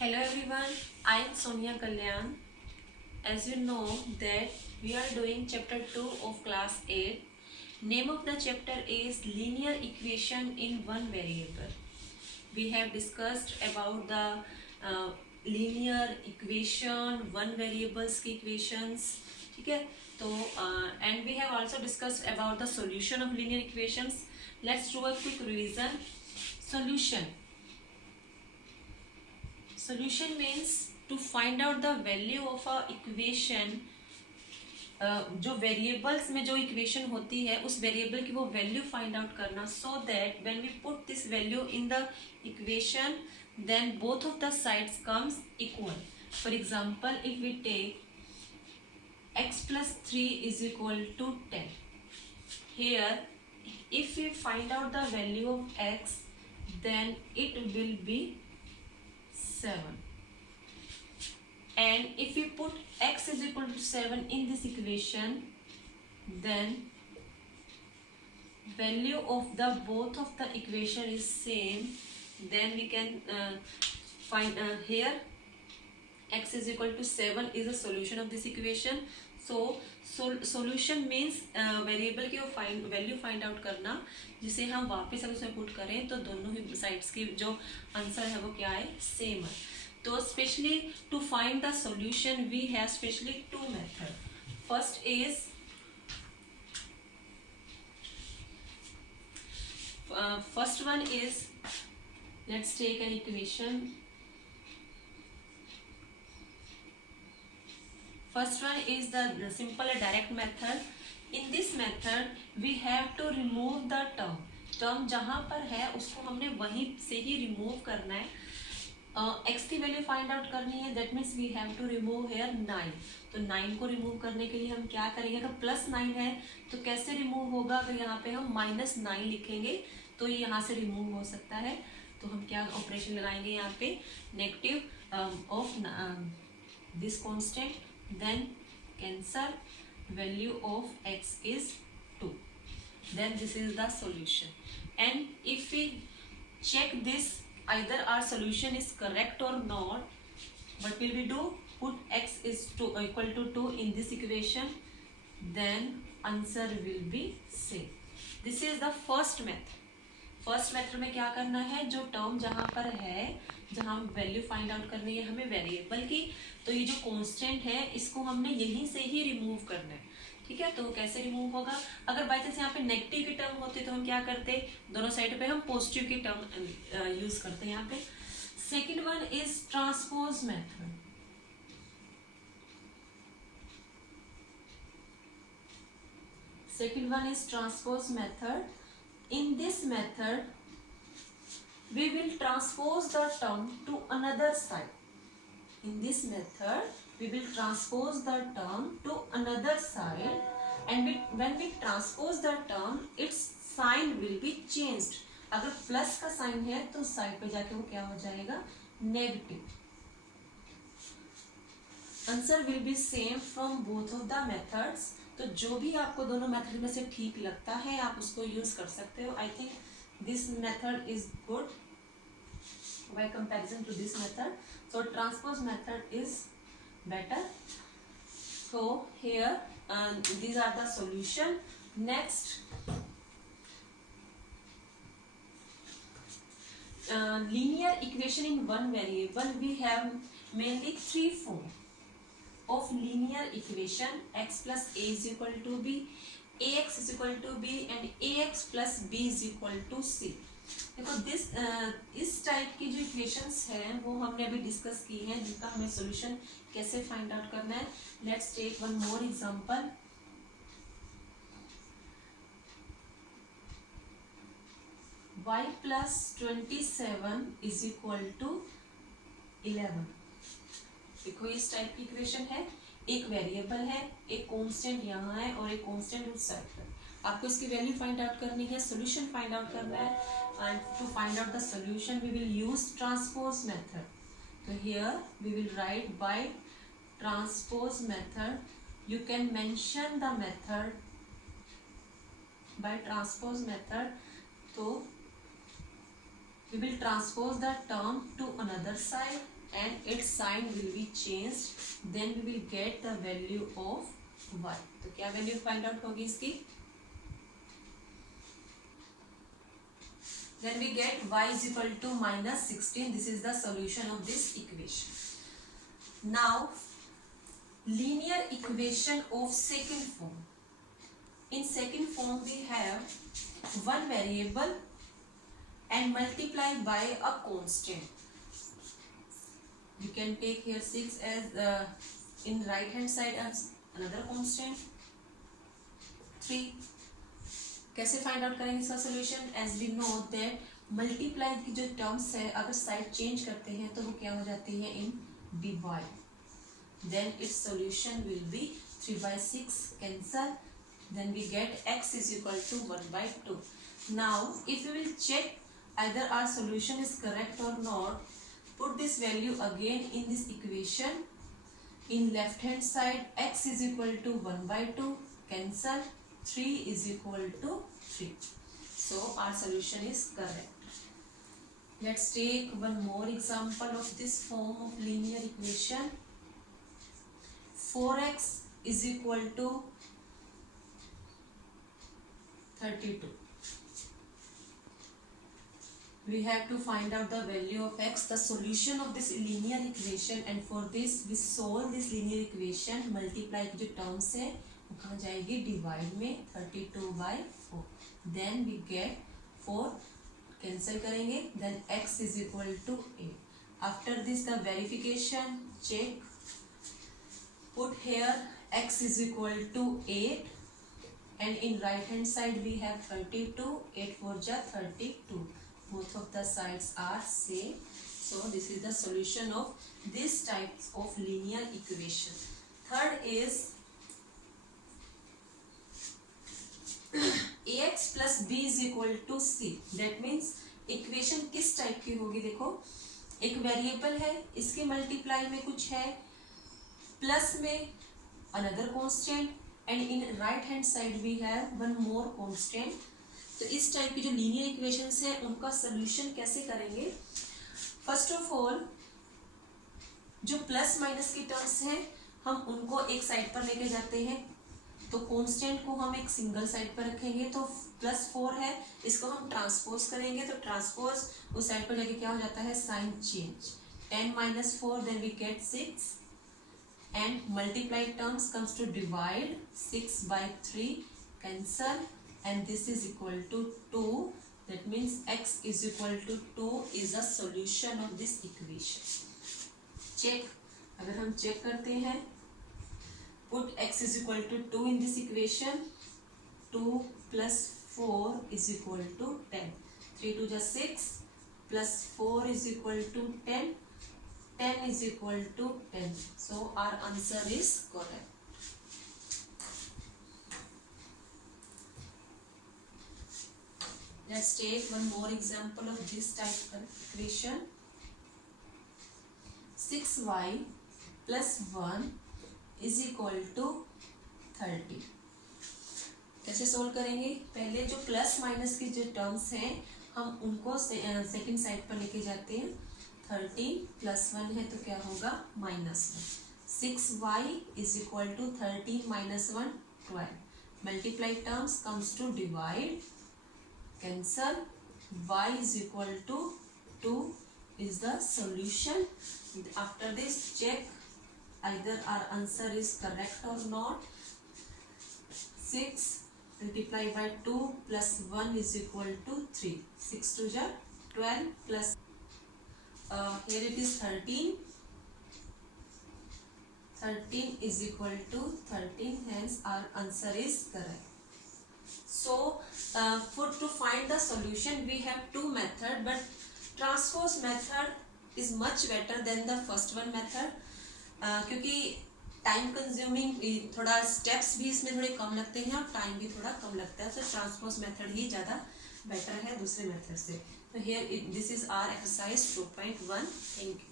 Hello everyone, I am Sonia Kalyan. As you know that we are doing chapter 2 of class 8. Name of the chapter is linear equation in one variable. We have discussed about the linear equation, one variables की equations, ठीक है. तो and we have also discussed about the solution of linear equations. Let's do a quick revision. Solution means to find out the value of a equation. जो variables में जो equation होती है उस वेरिएबल की वो वैल्यू फाइंड आउट करना, so that when we put this value in the equation then both of the sides comes equal. For example if we take x plus 3 is equal to 10. Here if we find out the value of x then it will be 7, and if we put x is equal to 7 in this equation then value of the both of the equation is same, then we can find here x is equal to 7 is a solution of this equation. Solution means variable की value find out करना जिसे हम वापस अगर उसमें put करें तो दोनों ही साइड्स की जो आंसर है वो क्या है, सेम है. तो specially to find the solution we have specially two method. First is first one is, let's take an equation. First one is the simple direct method. In this method we have to remove the term जहाँ पर है उसको हमने वहीं से ही remove करना है. x की वैल्यू फाइंड आउट करनी है, that means we have to remove here 9. तो 9 को रिमूव करने के लिए हम क्या करेंगे, अगर प्लस 9 है तो कैसे रिमूव होगा, अगर यहाँ पे हम -9 लिखेंगे तो ये यहाँ से रिमूव हो सकता है. तो हम क्या ऑपरेशन लगाएंगे यहाँ पे, negative of this constant, then cancel, value of x is 2. Then this is the solution. And if we check this either our solution is correct or not, what will we do, put x is equal to 2 in this equation, then answer will be same. This is the first method. First method में क्या करना है, जो term जहाँ पर है, जहाँ value find out करनी है हमें वेरिएबल की, तो ये जो कांस्टेंट है इसको हमने यहीं से ही रिमूव करना है. ठीक है, तो कैसे रिमूव होगा, अगर बाई चांस यहाँ पे नेगेटिव की टर्म होती तो हम क्या करते, दोनों साइड पे हम पॉजिटिव की टर्म यूज करते हैं यहाँ पे. Second one is transpose method. Second one is transpose method. In this method, we will transpose the term to another side. In this method, we will transpose the term to another side, and when we transpose the term, its sign will be changed. अगर plus का sign है तो side पे जाके वो क्या हो जाएगा, negative. Answer will be same from both of the methods. तो जो भी आपको दोनों मेथड में से ठीक लगता है आप उसको यूज कर सकते हो. I think this method is good by comparison to this method. So transpose method is better. So here these are the solution. Next, linear equation in one variable. We have mainly three forms of linear equation. X plus a is equal to b, ax is equal to b, and ax plus b is equal to c. देखो इस type की जो equations हैं वो हमने अभी discuss की हैं, जिनका हमें सॉल्यूशन कैसे फाइंड आउट करना है. Let's take one more example. y plus 27 is equal to 11. देखो इस टाइप की इक्वेशन है, एक वेरिएबल है, एक कांस्टेंट यहाँ है और एक कांस्टेंट उस साइड पर. आपको इसकी वैल्यू फाइंड आउट करनी है, सॉल्यूशन फाइंड आउट करना है. And to find out the solution we will use transpose method. तो here we will write by transpose method. You can mention the method by transpose method. तो we will transpose the term to another side. and its sign will be changed, then we will get the value of y. तो क्या value find out होगी इसकी? Then we get y is equal to minus 16. This is the solution of this equation. Now linear equation of second form. In second form we have one variable and multiply by a constant. You can take here 6 as in right hand side as another constant 3. कैसे find out करेंगे इसका solution? As we know that multiply की जो terms है अगर side change करते हैं तो वो क्या हो जाती है? In divide. Then its solution will be 3/6 cancel. Then we get x is equal to 1/2. Now if we will check either our solution is correct or not, put this value again in this equation. In left hand side x is equal to 1/2 cancel. 3 is equal to 3. So our solution is correct. Let's take one more example of this form of linear equation. 4x is equal to 32. We have to find out the value of x, the solution of this linear equation, and for this we solve this linear equation. Multiply की जो terms है वो कहाँ जाएगी? Divide में 32/4. Then we get 4 cancel करेंगे. Then x is equal to 8. After this the verification check. Put here x is equal to 8. And in right hand side we have 32. 8 4 ja 32. Both of the sides are same. So this is the solution of this type of linear equation. Third is ax plus b is equal to c. That means equation किस type की होगी? देखो एक variable है, इसके multiply में कुछ है, प्लस में another constant, and in right hand side we have one more constant. तो इस टाइप की जो लीनियर इक्वेशंस हैं उनका सोल्यूशन कैसे करेंगे? फर्स्ट ऑफ ऑल जो प्लस माइनस की टर्म्स हैं हम उनको एक साइड पर लेके जाते हैं. तो कांस्टेंट को हम एक सिंगल साइड पर रखेंगे. तो +4 है, इसको हम ट्रांसपोज करेंगे. तो ट्रांसपोज उस साइड पर जाके क्या हो जाता है? Sign change. 10 - 4 then we get 6. And multiply terms comes to divide. 6/3 cancel, and this is equal to 2. That means x is equal to 2 is the solution of this equation. Check. अगर हम check करते हैं, put x is equal to 2 in this equation. 2 plus 4 is equal to 10. 3 2 just 6 plus 4 is equal to 10. 10 is equal to 10. So our answer is correct. Let's take one more example of this type of equation. 6y plus 1 is equal to 30. कैसे solve करेंगे? पहले जो plus minus की जो terms हैं हम उनको second side पर लेके जाते हैं. 13 + 1 है तो क्या होगा? -1. 6y is equal to 13 - 1 12. Multiply terms comes to divide, cancel. Y is equal to 2 is the solution. After this check either our answer is correct or not. 6 multiplied by 2 plus 1 is equal to 3. 6 2 ja 12 plus here it is 13. 13 is equal to 13. Hence our answer is correct. So to find the solution we have two method, but transpose method is much better than the first one method. क्योंकि time consuming थोड़ा steps भी इसमें थोड़े कम लगते हैं और time भी थोड़ा कम लगता है. तो ट्रांसपोज मेथड ही ज़्यादा बेटर है दूसरे मेथड से. So here this is our exercise 2.1. Thank you.